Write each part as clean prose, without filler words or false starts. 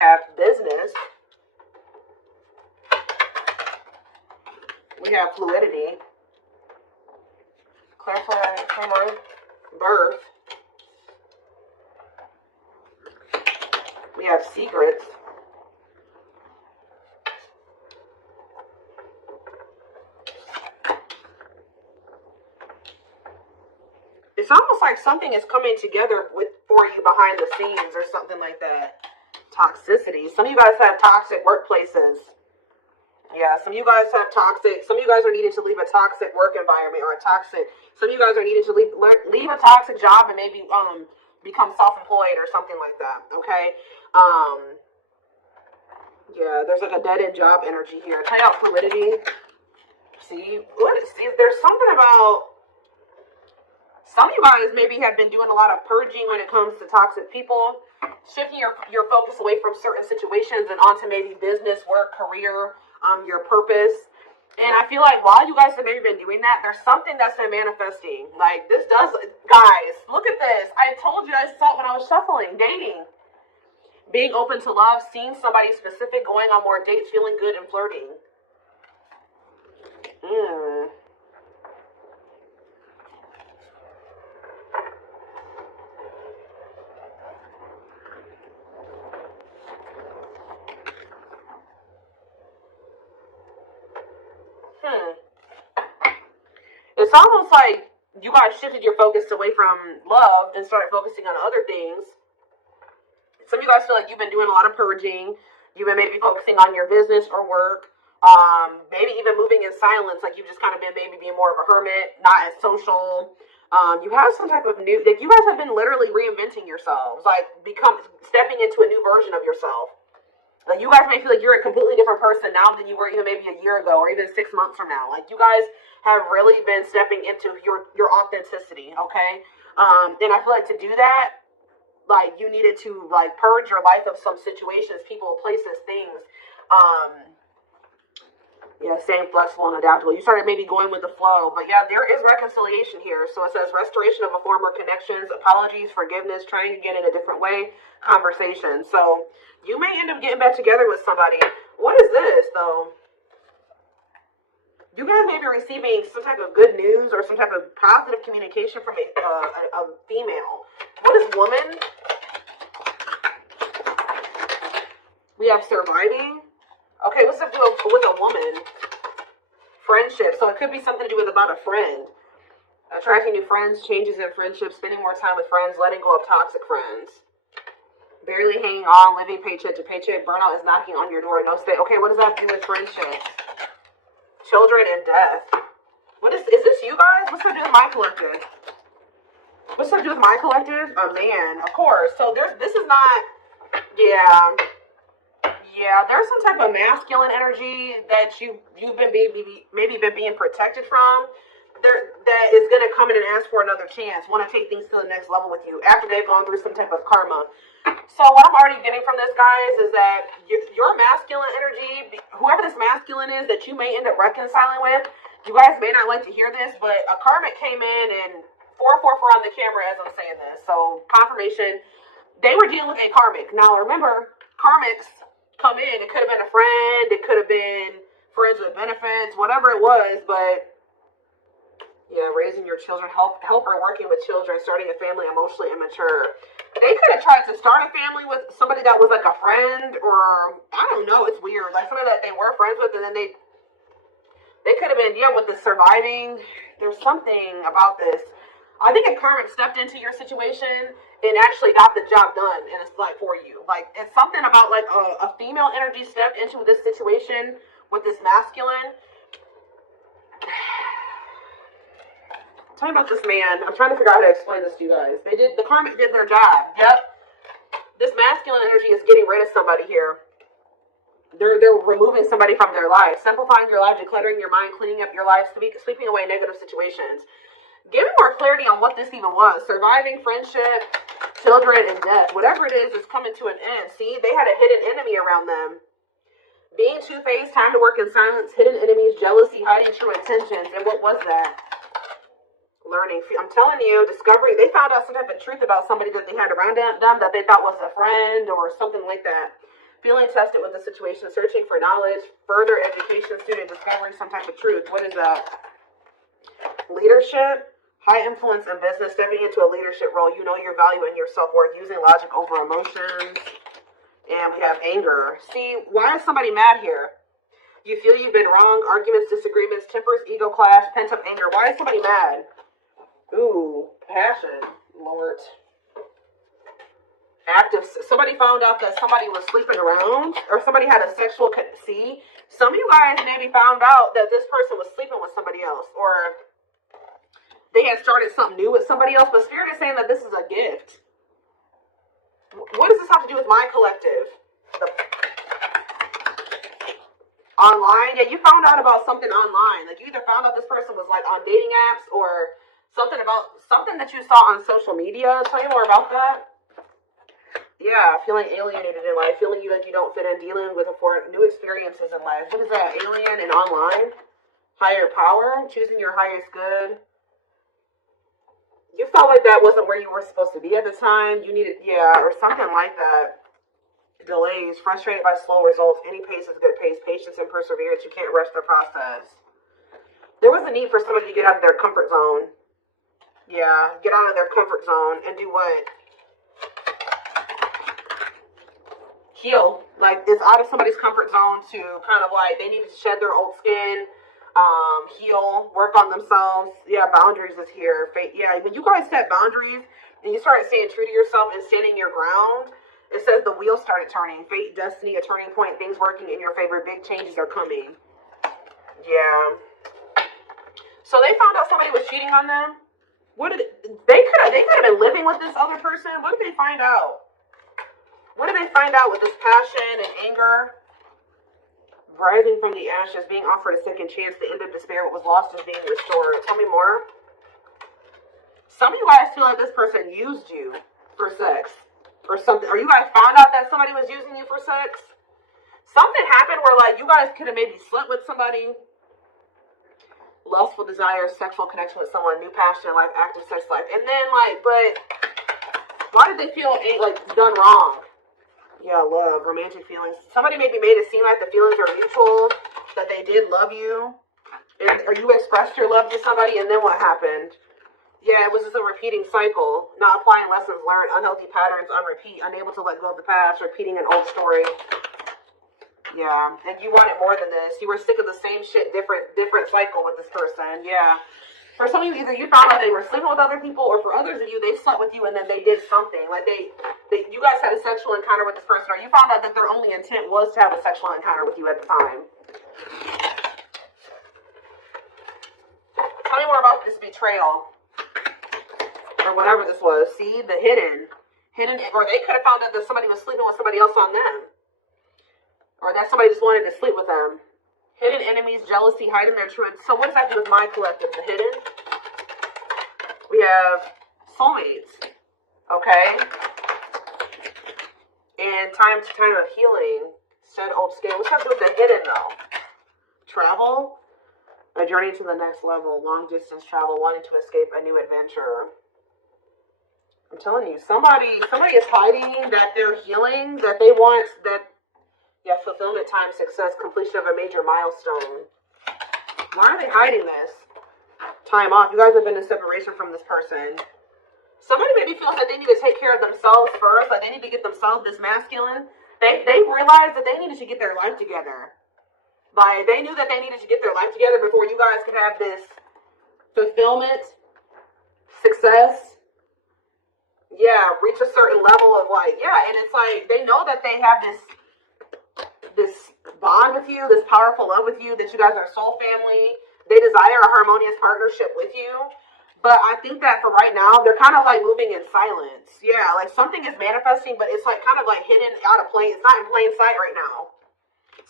We have business. We have fluidity. Clairvoyance, birth. We have secrets. It's almost like something is coming together for you behind the scenes or something like that. Toxicity. Some of you guys have toxic workplaces. Yeah, some of you guys have toxic. Some of you guys are needing to leave a toxic work environment or a toxic. Some of you guys are needing to leave a toxic job and maybe become self-employed or something like that. Okay. Yeah, there's like a dead-end job energy here. Tell you out fluidity. See, there's something about some of you guys maybe have been doing a lot of purging when it comes to toxic people, shifting your focus away from certain situations and onto maybe business, work, career, your purpose. And I feel like while you guys have maybe been doing that, there's something that's been manifesting. Like this does, guys, look at this. I told you I saw it when I was shuffling, dating. Being open to love, seeing somebody specific, going on more dates, feeling good and flirting. It's almost like you guys shifted your focus away from love and started focusing on other things. Some of you guys feel like you've been doing a lot of purging. You've been maybe focusing on your business or work. Maybe even moving in silence. Like you've just kind of been maybe being more of a hermit, not as social. You have some type of new, like you guys have been literally reinventing yourselves. Like stepping into a new version of yourself. Like you guys may feel like you're a completely different person now than you were even maybe a year ago or even 6 months from now. Like you guys have really been stepping into your authenticity, okay? And I feel like to do that, like you needed to like purge your life of some situations, people, places, things. Yeah, staying flexible and adaptable. You started maybe going with the flow, but yeah, there is reconciliation here. So it says restoration of a former connections, apologies, forgiveness, trying again in a different way, conversation. So you may end up getting back together with somebody. What is this though? You guys may be receiving some type of good news or some type of positive communication from a female. What is woman? We have surviving. Okay, what's up with a woman? Friendship. So it could be something to do with about a friend. Attracting new friends, changes in friendships, spending more time with friends, letting go of toxic friends. Barely hanging on, living paycheck to paycheck. Burnout is knocking on your door. No stay. Okay, what does that do with friendships? Children and death. What is this you guys? What's up to do with my collective? What's up to do with my collective? A man, of course. So this is not, yeah, there's some type of masculine energy that you've been maybe been being protected from. That is going to come in and ask for another chance, want to take things to the next level with you after they've gone through some type of karma. So what I'm already getting from this, guys, is that your masculine energy, whoever this masculine is that you may end up reconciling with, you guys may not like to hear this, but a karmic came in and 444 on the camera as I'm saying this. So confirmation, they were dealing with a karmic. Now remember, karmics come in. It could have been a friend. It could have been friends with benefits, whatever it was, but yeah, raising your children, help or working with children, starting a family, emotionally immature. They could have tried to start a family with somebody that was like a friend, or I don't know. It's weird, like somebody that they were friends with, and then they could have been with the surviving. There's something about this. I think a karmic stepped into your situation and actually got the job done, and it's like for you. Like it's something about like a female energy stepped into this situation with this masculine. Tell me about this man. I'm trying to figure out how to explain this to you guys. The karmic did their job. Yep. This masculine energy is getting rid of somebody here. They're removing somebody from their life, simplifying your life, decluttering your mind, cleaning up your life, sweeping away negative situations. Give me more clarity on what this even was. Surviving, friendship, children, and death. Whatever it is coming to an end. See, they had a hidden enemy around them. Being two-faced, time to work in silence, hidden enemies, jealousy, hiding true intentions. And what was that? Learning. I'm telling you, discovery. They found out some type of truth about somebody that they had around them that they thought was a friend or something like that. Feeling tested with the situation, searching for knowledge, further education, student, discovering some type of truth. What is that? Leadership, high influence in business, stepping into a leadership role. You know your value and your self-worth, using logic over emotions. And we have anger. See, why is somebody mad here? You feel you've been wrong, arguments, disagreements, tempers, ego clash, pent-up anger. Why is somebody mad? Ooh, passion, Lord. Active. Somebody found out that somebody was sleeping around, or somebody had a sexual. See, some of you guys maybe found out that this person was sleeping with somebody else, or they had started something new with somebody else. But Spirit is saying that this is a gift. What does this have to do with my collective? Online? Yeah, you found out about something online. Like, you either found out this person was like on dating apps, or something that you saw on social media. Tell me more about that. Yeah, feeling alienated in life, feeling like you don't fit in, dealing with new experiences in life. What is that? Alien and online? Higher power? Choosing your highest good? You felt like that wasn't where you were supposed to be at the time. You needed, yeah, or something like that. Delays, frustrated by slow results. Any pace is good pace. Patience and perseverance. You can't rush the process. There was a need for somebody to get out of their comfort zone. Yeah, get out of their comfort zone and do what? Heal. Like, it's out of somebody's comfort zone to kind of like, they needed to shed their old skin, heal, work on themselves. Yeah, boundaries is here. Yeah, when you guys set boundaries and you start staying true to yourself and standing your ground, it says the wheels started turning. Fate, destiny, a turning point, things working in your favor, big changes are coming. Yeah. So they found out somebody was cheating on them. They could have been living with this other person. What did they find out? What did they find out with this passion and anger? Rising from the ashes, being offered a second chance, the end of despair, what was lost is being restored. Tell me more. Some of you guys feel like this person used you for sex or something. Or you guys found out that somebody was using you for sex. Something happened where like you guys could have maybe slept with somebody. Lustful desire, sexual connection with someone, new passion in life, active sex life. And then like, but why did they feel like done wrong? Yeah, love, romantic feelings. Somebody maybe made it seem like the feelings are mutual, that they did love you, or you expressed your love to somebody, and then what happened? Yeah, it was just a repeating cycle, not applying lessons learned, unhealthy patterns on repeat, unable to let go of the past, repeating an old story. Yeah, and you wanted more than this. You were sick of the same shit, different cycle with this person. Yeah. For some of you, either you found out they were sleeping with other people, or for others of you, they slept with you and then they did something. Like you guys had a sexual encounter with this person, or you found out that their only intent was to have a sexual encounter with you at the time. Tell me more about this betrayal, or whatever this was. See, the hidden, or they could have found out that somebody was sleeping with somebody else on them, or that somebody just wanted to sleep with them. Hidden enemies, jealousy, hiding their truth. So what does that do with my collective? The hidden. We have soulmates. Okay. And time of healing. Shed old skin. What's that do with the hidden though? Travel. A journey to the next level. Long distance travel. Wanting to escape a new adventure. I'm telling you, somebody is hiding that they're healing, that they want that. Yeah, fulfillment, time, success, completion of a major milestone. Why are they hiding this? Time off. You guys have been in separation from this person. Somebody maybe feels that they need to take care of themselves first. Like they need to get themselves this masculine. They realized that they needed to get their life together. Like they knew that they needed to get their life together before you guys could have this fulfillment, success. Yeah, reach a certain level of like, yeah, and it's like they know that they have this bond with you, this powerful love with you, that you guys are soul family. They desire a harmonious partnership with you. But I think that for right now, they're kind of like moving in silence. Yeah, like something is manifesting, but it's like kind of like hidden out of plain. It's not in plain sight right now.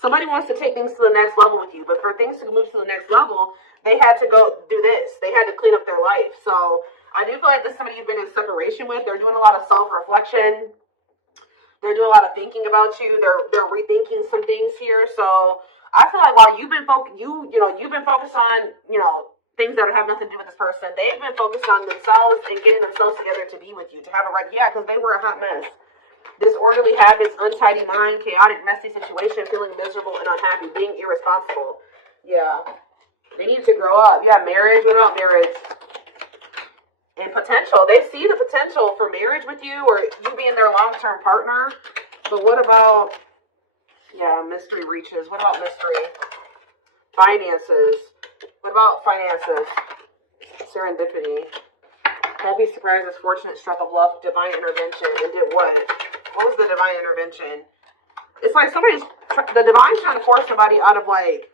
Somebody wants to take things to the next level with you, but for things to move to the next level, they had to go do this. They had to clean up their life. So I do feel like this is somebody you've been in separation with. They're doing a lot of self-reflection. They're doing a lot of thinking about you. They're rethinking some things here. So I feel like while you've been you've been focused on things that have nothing to do with this person, they've been focused on themselves and getting themselves together to be with you, to have a right. Yeah, because they were a hot mess. Disorderly habits, untidy mind, chaotic, messy situation, feeling miserable and unhappy, being irresponsible. Yeah. They need to grow up. Yeah, marriage. What about marriage? And potential. They see the potential for marriage with you or you being their long-term partner. But what about, yeah, mystery reaches. What about mystery? Finances. What about finances? Serendipity. Happy surprises, fortunate stroke of luck, divine intervention. And did what? What was the divine intervention? It's like the divine's trying to force somebody out of like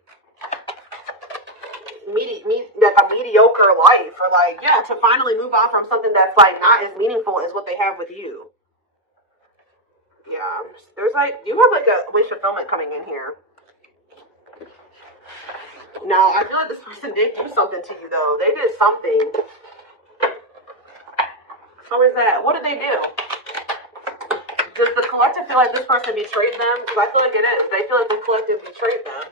like a mediocre life, or like, yeah, to finally move on from something that's like not as meaningful as what they have with you. Yeah, there's like, you have like a wish fulfillment coming in here. Now, I feel like this person did do something to you though. They did something. So what is that? What did they do? Does the collective feel like this person betrayed them? Because I feel like it is. They feel like the collective betrayed them.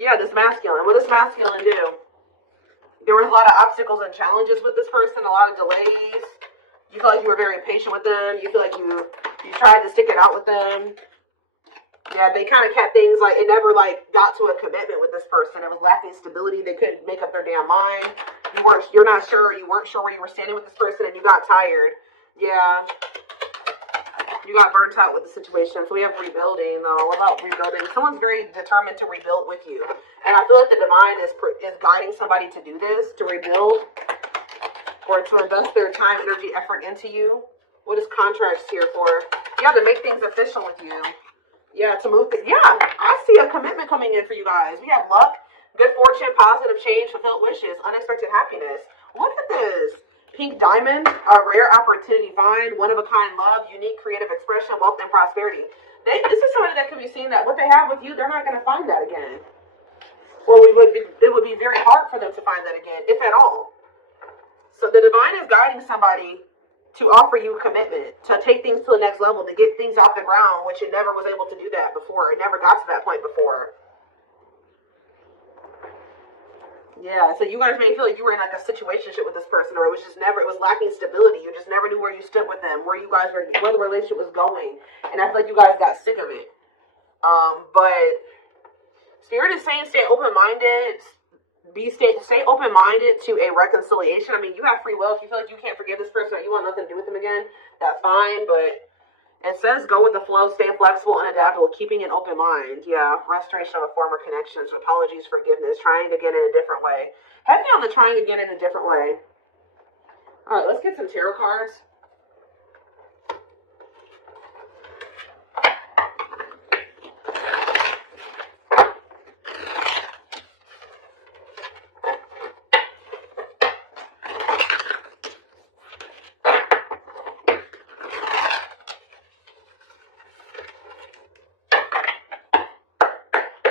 Yeah, this masculine. What does masculine do? There was a lot of obstacles and challenges with this person, a lot of delays. You feel like you were very patient with them. You feel like you tried to stick it out with them. Yeah, they kind of kept things like, it never like got to a commitment with this person. It was lacking stability. They couldn't make up their damn mind. You weren't sure where you were standing with this person, and you got tired. Yeah. You got burnt out with the situation. So we have rebuilding, though. What about rebuilding? Someone's very determined to rebuild with you. And I feel like the divine is guiding somebody to do this, to rebuild, or to invest their time, energy, effort into you. What is contracts here for? Yeah, to make things official with you. Yeah, to move. Yeah, I see a commitment coming in for you guys. We have luck, good fortune, positive change, fulfilled wishes, unexpected happiness. Look at this. Pink diamond, a rare opportunity find, one-of-a-kind love, unique creative expression, wealth, and prosperity. This is somebody that could be seeing that what they have with you, they're not going to find that again. Or it would be very hard for them to find that again, if at all. So the divine is guiding somebody to offer you commitment, to take things to the next level, to get things off the ground, which it never was able to do that before. It never got to that point before. Yeah, so you guys may feel like you were in like a situationship with this person, or it was lacking stability. You just never knew where you stood with them, where the relationship was going. And I feel like you guys got sick of it. But Spirit is saying stay open-minded, stay open-minded to a reconciliation. I mean, you have free will. If you feel like you can't forgive this person or you want nothing to do with them again, that's fine, but it says go with the flow, stay flexible and adaptable, keeping an open mind. Yeah, restoration of a former connections, apologies, forgiveness, trying again in a different way. Heavy on the trying again in a different way. All right, let's get some tarot cards.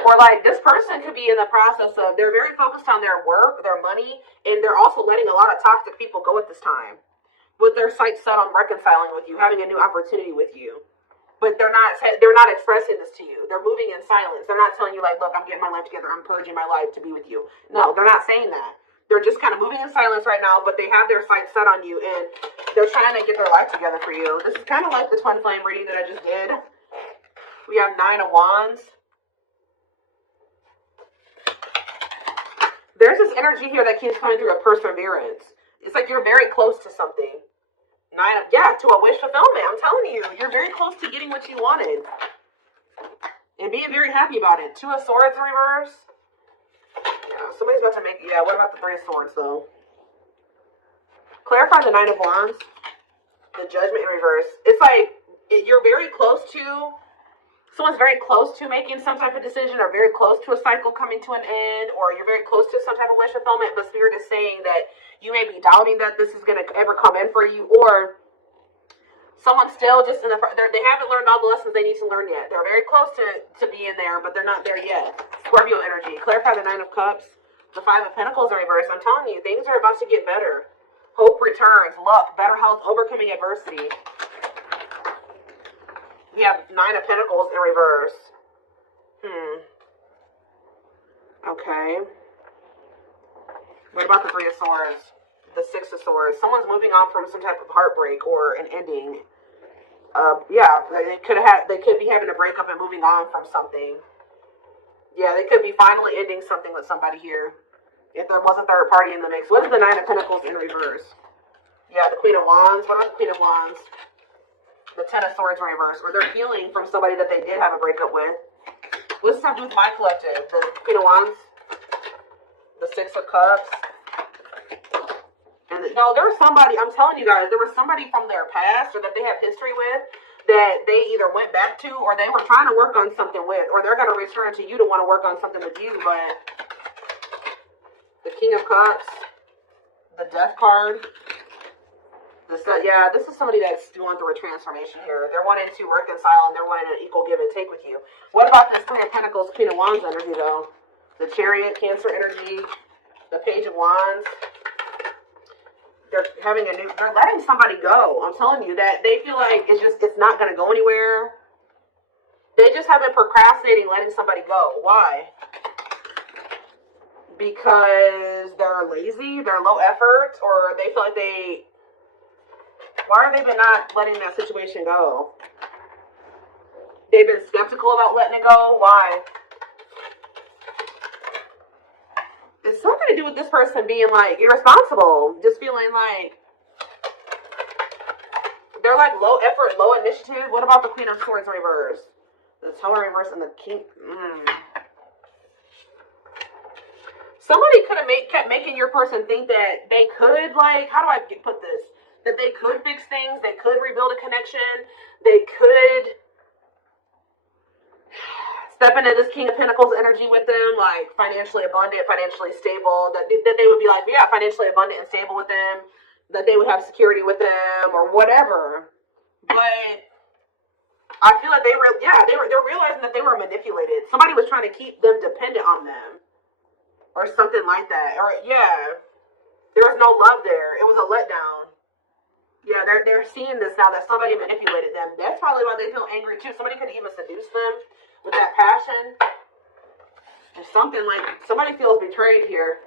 Or like this person could be in the process of, they're very focused on their work, their money, and they're also letting a lot of toxic people go at this time. With their sights set on reconciling with you, having a new opportunity with you. But they're not expressing this to you. They're moving in silence. They're not telling you like, look, I'm getting my life together. I'm purging my life to be with you. No, they're not saying that. They're just kind of moving in silence right now, but they have their sights set on you and they're trying to get their life together for you. This is kind of like the twin flame reading that I just did. We have 9 of Wands. There's this energy here that keeps coming through, a perseverance. It's like you're very close to something. To a wish fulfillment. I'm telling you, you're very close to getting what you wanted. And being very happy about it. 2 of Swords in reverse. Yeah, somebody's about to make, what about the 3 of Swords though? Clarify the 9 of Wands. The Judgment in reverse. It's like, you're very close to, someone's very close to making some type of decision, or very close to a cycle coming to an end, or you're very close to some type of wish fulfillment, but Spirit is saying that you may be doubting that this is going to ever come in for you, or someone's still just they haven't learned all the lessons they need to learn yet. They're very close to being there, but they're not there yet. Scorpio energy. Clarify the 9 of Cups. The 5 of Pentacles in reverse. I'm telling you, things are about to get better. Hope returns. Luck. Better health. Overcoming adversity. We have 9 of Pentacles in reverse. Okay. What about the 3 of Swords? The 6 of Swords. Someone's moving on from some type of heartbreak or an ending. Yeah, they could be having a breakup and moving on from something. Yeah, they could be finally ending something with somebody here. If there was a third party in the mix. What is the Nine of Pentacles in reverse? Yeah, the Queen of Wands. What about the Queen of Wands? The Ten of Swords in reverse. Or they're healing from somebody that they did have a breakup with. What does this have to do with my collective? The Queen of Wands. The Six of Cups. And no, there was somebody, I'm telling you guys, there was somebody from their past or that they have history with that they either went back to or they were trying to work on something with, or they're going to return to you to want to work on something with you. But the King of Cups, the Death card, yeah, this is somebody that's going through a transformation here. They're wanting to reconcile and they're wanting an equal give and take with you. What about this Three of Pentacles, Queen of Wands energy though? The Chariot, Cancer energy, the Page of Wands. They're letting somebody go. I'm telling you that they feel like it's not going to go anywhere. They just have been procrastinating letting somebody go. Why? Because they're lazy, they're low effort, or they feel like why are they been not letting that situation go? They've been skeptical about letting it go. Why? It's something to do with this person being like irresponsible, just feeling like they're like low effort, low initiative. What about the Queen of Swords in reverse? The Tower in reverse and the King. Somebody could have kept making your person think that they could, like, how do I put this? That they could fix things, they could rebuild a connection, they could step into this King of Pentacles energy with them, like financially abundant, financially stable, that they would be like, yeah, financially abundant and stable with them, that they would have security with them or whatever. But I feel like they're realizing that they were manipulated. Somebody was trying to keep them dependent on them or something like that. Or yeah, there was no love there. It was a letdown. Yeah, they're seeing this now that somebody manipulated them. That's probably why they feel angry too. Somebody could even seduce them with that passion. Or something like somebody feels betrayed here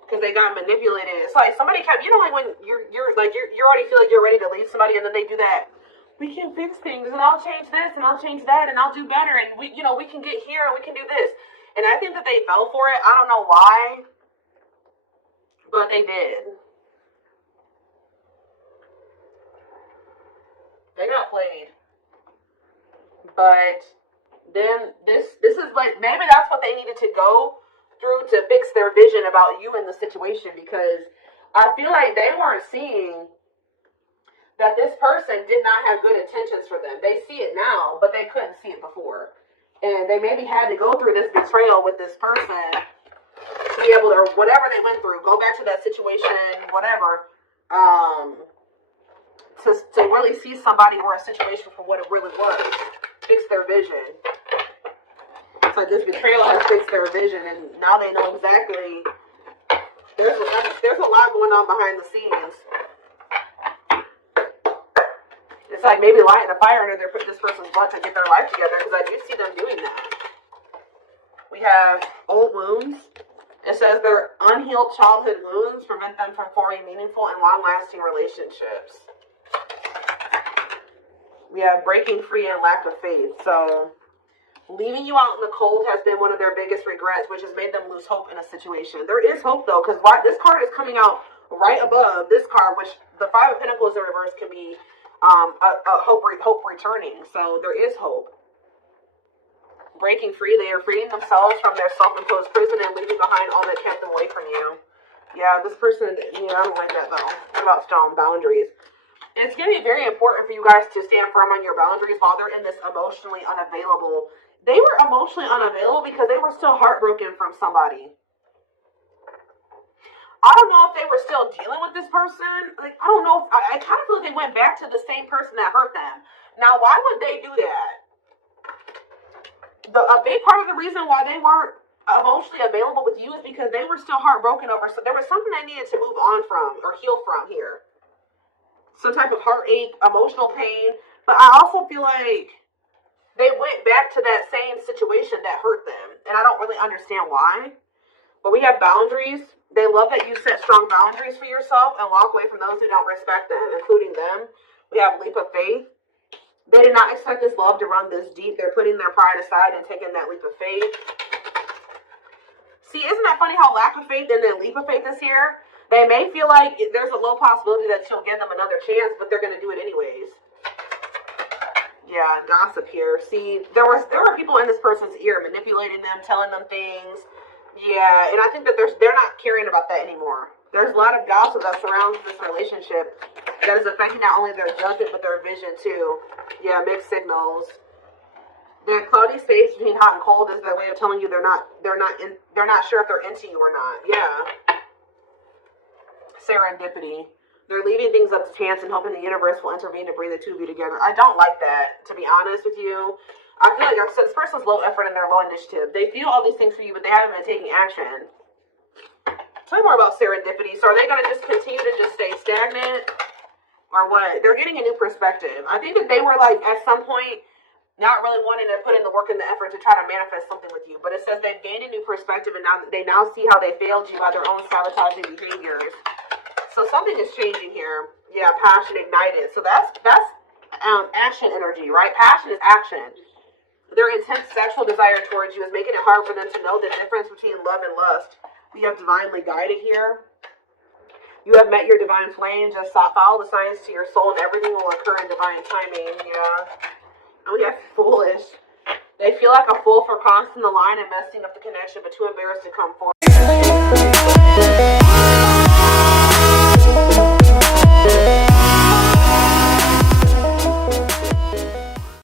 because they got manipulated. It's like somebody kept, like when you already feel like you're ready to leave somebody and then they do that. We can fix things and I'll change this and I'll change that and I'll do better and we can get here and we can do this. And I think that they fell for it. I don't know why, but they did. They got played. But then this is like, maybe that's what they needed to go through to fix their vision about you in the situation, because I feel like they weren't seeing that this person did not have good intentions for them. They see it now, but they couldn't see it before. And they maybe had to go through this betrayal with this person to be able to, or whatever they went through, go back to that situation, whatever, to really see somebody or a situation for what it really was. Fix their vision. So this betrayal has fixed their vision, and now they know exactly. There's a lot going on behind the scenes. It's like maybe lighting a fire under this person's butt to get their life together, because I do see them doing that. We have old wounds. It says their unhealed childhood wounds prevent them from forming meaningful and long-lasting relationships. We have breaking free and lack of faith. So leaving you out in the cold has been one of their biggest regrets, which has made them lose hope in a situation. There is hope though, because this card is coming out right above this card, which the Five of Pentacles in reverse can be a hope returning. So there is hope. Breaking free, they are freeing themselves from their self-imposed prison and leaving behind all that kept them away from you. Yeah, this person, I don't like that though. What about strong boundaries? It's going to be very important for you guys to stand firm on your boundaries while they're in this emotionally unavailable. They were emotionally unavailable because they were still heartbroken from somebody. I don't know if they were still dealing with this person. Like, I don't know. I kind of feel like they went back to the same person that hurt them. Now, why would they do that? A big part of the reason why they weren't emotionally available with you is because they were still heartbroken over. So there was something they needed to move on from or heal from here. Some type of heartache, emotional pain. But I also feel like they went back to that same situation that hurt them. And I don't really understand why. But we have boundaries. They love that you set strong boundaries for yourself and walk away from those who don't respect them, including them. We have leap of faith. They did not expect this love to run this deep. They're putting their pride aside and taking that leap of faith. See, isn't that funny how lack of faith and then leap of faith is here? They may feel like there's a low possibility that she'll give them another chance, but they're going to do it anyways. Yeah, gossip here. See, there were people in this person's ear manipulating them, telling them things. Yeah, and I think that they're not caring about that anymore. There's a lot of gossip that surrounds this relationship that is affecting not only their judgment but their vision too. Yeah, mixed signals. The cloudy space between hot and cold is their way of telling you they're not sure if they're into you or not. Yeah. Serendipity. They're leaving things up to chance and hoping the universe will intervene to bring the two of you together. I don't like that, to be honest with you. I feel like this person's low effort and they're low initiative. They feel all these things for you, but they haven't been taking action. Tell me more about serendipity. So are they going to just continue to just stay stagnant? Or what? They're getting a new perspective. I think that they were like, at some point, not really wanting to put in the work and the effort to try to manifest something with you. But it says they've gained a new perspective and now they see how they failed you by their own sabotaging behaviors. So something is changing here. Yeah, passion ignited. So that's action energy, right? Passion is action. Their intense sexual desire towards you is making it hard for them to know the difference between love and lust. We have divinely guided here. You have met your divine flame. Just follow the signs to your soul and everything will occur in divine timing. Yeah. And we have foolish. They feel like a fool for crossing the line and messing up the connection, but too embarrassed to come forward.